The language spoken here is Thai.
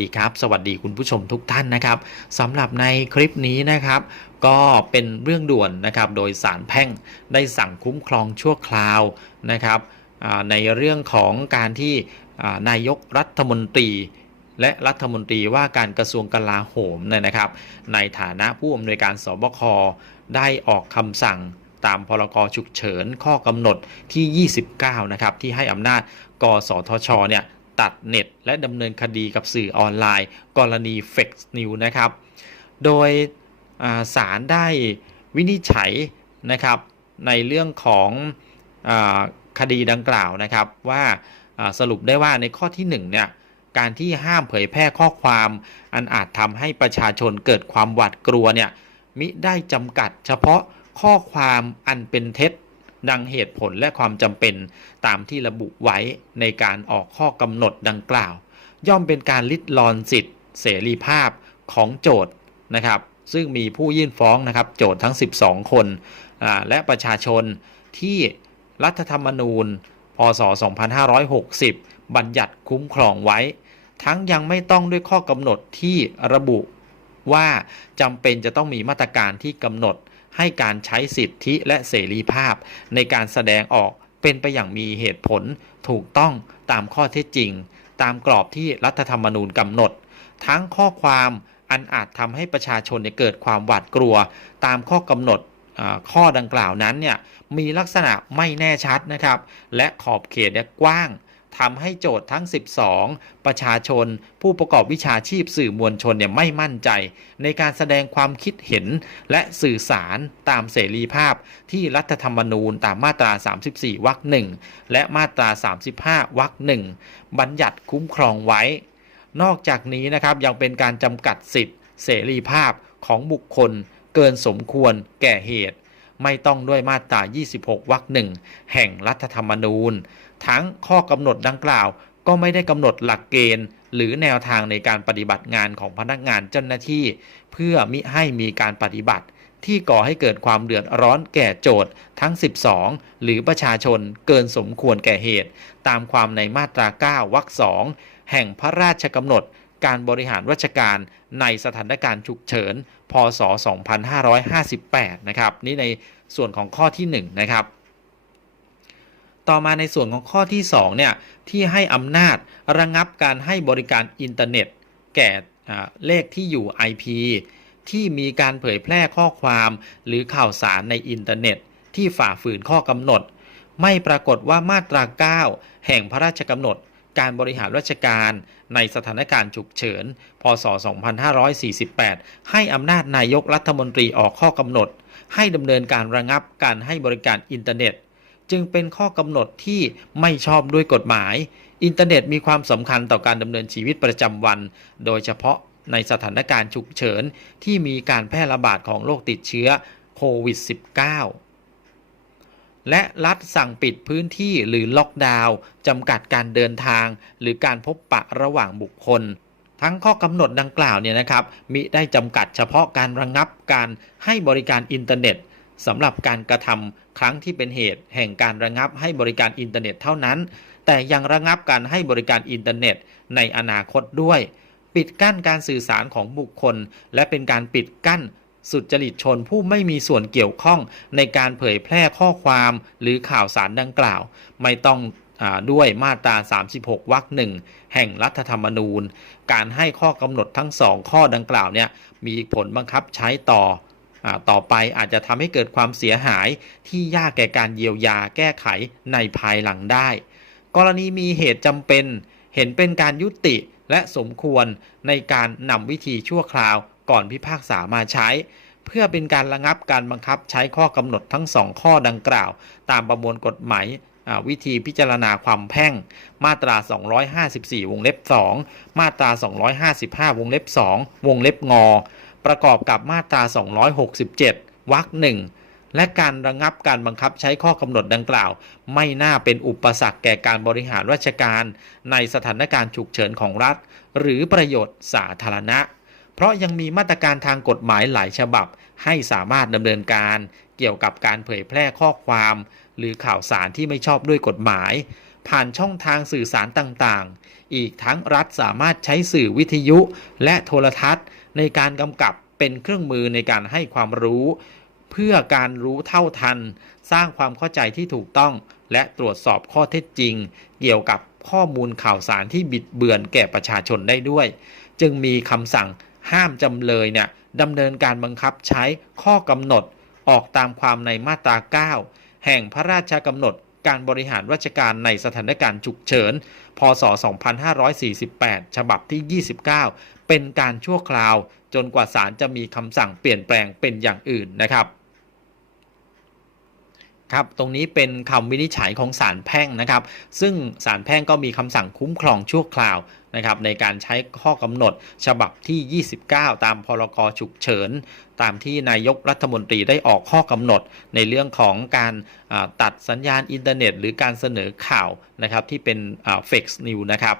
ดีครับ สวัสดีคุณผู้ชมทุกท่านนะครับสำหรับในคลิปนี้นะครับ ก็เป็นเรื่องด่วนนะครับโดยสารแพ่งได้สั่งคุ้มครองชั่วคราวนะครับในเรื่องของการที่นายกรัฐมนตรี และรัฐมนตรีว่าการกระทรวงกลาโหมเนี่ยนะครับ ในฐานะผู้อำนวยการสบคได้ออกคำสั่งตามพรกฉุกเฉินข้อกำหนดที่ 29 นะครับ ที่ให้อำนาจ กสทช เนี่ย ตัดเน็ต และดำเนินคดีกับสื่อออนไลน์ กรณี Fake News นะครับ โดยอ่าศาลได้วินิจฉัยนะครับในเรื่องของอคดีดังกล่าวนะครับว่าอ่าสรุปได้ว่าในข้อที่1เนี่ยการที่ห้ามเผยแพร่ข้อความ อันอาจทำให้ประชาชนเกิดความหวาดกลัวเนี่ยมิได้จำกัดเฉพาะข้อความอันเป็นเท็จ ดังเหตุผลและความจำเป็นตามที่ระบุไว้ในการออกข้อกำหนดดังกล่าว ย่อมเป็นการลิดรอนสิทธิเสรีภาพของโจทย์นะครับ ซึ่งมีผู้ยื่นฟ้องนะครับ โจทย์ทั้ง 12 คนอ่าและประชาชนที่รัฐธรรมนูญ พศ 2560 บัญญัติคุ้มครองไว้ ทั้งยังไม่ต้องด้วยข้อกำหนดที่ระบุว่าจำเป็นจะต้องมีมาตรการที่กำหนด ให้การใช้สิทธิและเสรีภาพ ในการแสดงออกเป็นไปอย่างมีเหตุผลถูกต้องตามข้อเท็จจริง ตามกรอบที่รัฐธรรมนูญกำหนด ทั้งข้อความอันอาจทำให้ประชาชนเกิดความหวาดกลัว ตามข้อกำหนดข้อดังกล่าวนั้นเนี่ยมีลักษณะไม่แน่ชัดนะครับ และขอบเขตเนี่ยกว้าง ทำให้โจทย์ทั้ง 12 ประชาชน ผู้ประกอบวิชาชีพสื่อมวลชนเนี่ยไม่มั่นใจ ในการแสดงความคิดเห็นและสื่อสารตามเสรีภาพที่รัฐธรรมนูญตามมาตรา 34 วรรคหนึ่งและมาตรา 35 วรรคหนึ่งบัญญัติคุ้มครองไว้ นอกจากนี้นะครับยังเป็นการจำกัดสิทธิเสรีภาพของบุคคลเกินสมควรแก่เหตุ ไม่ต้องด้วยมาตรา 26 วรรคหนึ่งแห่งรัฐธรรมนูญ ทั้งข้อกำหนดดังกล่าว ก็ไม่ได้กำหนดหลักเกณฑ์ หรือแนวทางในการปฏิบัติงานของพนักงานเจ้าหน้าที่ เพื่อมิให้มีการปฏิบัติ ที่ก่อให้เกิดความเดือดร้อนแก่โจทย์ทั้ง 12 หรือประชาชนเกินสมควรแก่เหตุ ตามความในมาตรา 9 วรรคสองแห่งพระราชกำหนดการบริหารราชการในสถานการณ์ฉุกเฉิน พศ 2558 นะครับ นี่ในส่วนของข้อที่ 1 นะครับ ต่อมาในส่วนของข้อที่ 2 เนี่ย ที่ให้อำนาจระงับการให้บริการอินเทอร์เน็ต แก่เลขที่อยู่ IP ที่มีการเผยแพร่ข้อความหรือข่าวสารในอินเทอร์เน็ต ที่ฝ่าฝืนข้อกำหนด ไม่ปรากฏว่ามาตรา 9 แห่งพระราชกำหนด การบริหารราชการในสถานการณ์ฉุกเฉิน พศ 2548 ให้อำนาจนายกรัฐมนตรีออกข้อกำหนด ให้ดำเนินการระงับการให้บริการอินเทอร์เน็ต จึงเป็นข้อกำหนดที่ไม่ชอบด้วยกฎหมาย อินเทอร์เน็ตมีความสำคัญต่อการดำเนินชีวิตประจำวัน โดยเฉพาะในสถานการณ์ฉุกเฉินที่มีการแพร่ระบาดของโรคติดเชื้อโควิด -19 และรัฐสั่งปิดพื้นที่หรือล็อกดาวน์จำกัดการเดินทาง หรือการพบปะระหว่างบุคคล ทั้งข้อกำหนดดังกล่าวเนี่ยนะครับมิได้จำกัดเฉพาะการระงงับการให้บริการอินเทอร์เน็ตสำหรับการกระทำครั้งที่เป็นเหตุ แห่งการระงับให้บริการอินเทอร์เน็ตเท่านั้น แต่ยังระงับการให้บริการอินเทอร์เน็ตในอนาคตด้วย ปิดกั้นการสื่อสารของบุคคล และเป็นการปิดกั้น สุจริตชนผู้ไม่มีส่วนเกี่ยวข้องในการเผยแพร่ข้อความหรือข่าวสารดังกล่าว ไม่ต้องอด้วยมาตรา 36 วรรคหนึ่งแห่งรัฐธรรมนูญ การให้ข้อกำหนดทั้งสองข้อดังกล่าวเนี่ยมีผลบังคับใช้ต่ออต่อไปอาจจะทำให้เกิดความเสียหายที่ยากแก่การเยียวยาแก้ไขในภายหลังได้ กรณีมีเหตุจำเป็น เห็นเป็นการยุติและสมควรในการนำวิธีชั่วคราวก่อนพิพากษามาใช้ เพื่อเป็นการระงับการบังคับใช้ข้อกำหนดทั้งสองข้อดังกล่าว ตามประมวลกฎหมายวิธีพิจารณาความแพ่ง มาตรา 254 วงเล็บ 2 มาตรา 255 วงเล็บ 2 วงเล็บงอ ประกอบกับมาตรา 267 วรรคหนึ่งและการระงับการบังคับใช้ข้อกำหนดดังกล่าว ไม่น่าเป็นอุปสรรคแก่การบริหารราชการ ในสถานการณ์ฉุกเฉินของรัฐ หรือประโยชน์สาธารณะ เพราะยังมีมาตรการทางกฎหมายหลายฉบับ ให้สามารถดำเนินการเกี่ยวกับการเผยแพร่ข้อความ หรือข่าวสารที่ไม่ชอบด้วยกฎหมาย ผ่านช่องทางสื่อสารต่างๆ อีกทั้งรัฐสามารถใช้สื่อวิทยุ และโทรทัศน์ ในการกำกับเป็นเครื่องมือในการให้ความรู้ เพื่อการรู้เท่าทัน สร้างความเข้าใจที่ถูกต้อง และตรวจสอบข้อเท็จจริง เกี่ยวกับข้อมูลข่าวสารที่บิดเบือนแก่ประชาชนได้ด้วย จึงมีคำสั่ง ห้ามจำเลยเนี่ยดำเนินการบังคับใช้ข้อกำหนดออกตามความในมาตรา 9 แห่งพระราชกำหนดการบริหารราชการในสถานการณ์ฉุกเฉิน พศ 2548 ฉบับที่ 29 เป็นการชั่วคราว จนกว่าศาลจะมีคำสั่งเปลี่ยนแปลงเป็นอย่างอื่นนะครับ ครับตรงนี้เป็นคำวินิจฉัยของศาลแพ่งนะครับ ซึ่งศาลแพ่งก็มีคำสั่งคุ้มครองชั่วคราวนะครับในการใช้ข้อกำหนดฉบับที่ 29 ตามพรกฉุกเฉิน ตามที่นายกรัฐมนตรีได้ออกข้อกำหนด ในเรื่องของการตัดสัญญาณอินเทอร์เน็ต หรือการเสนอข่าวนะครับที่เป็นเฟกซ์นิวนะครับ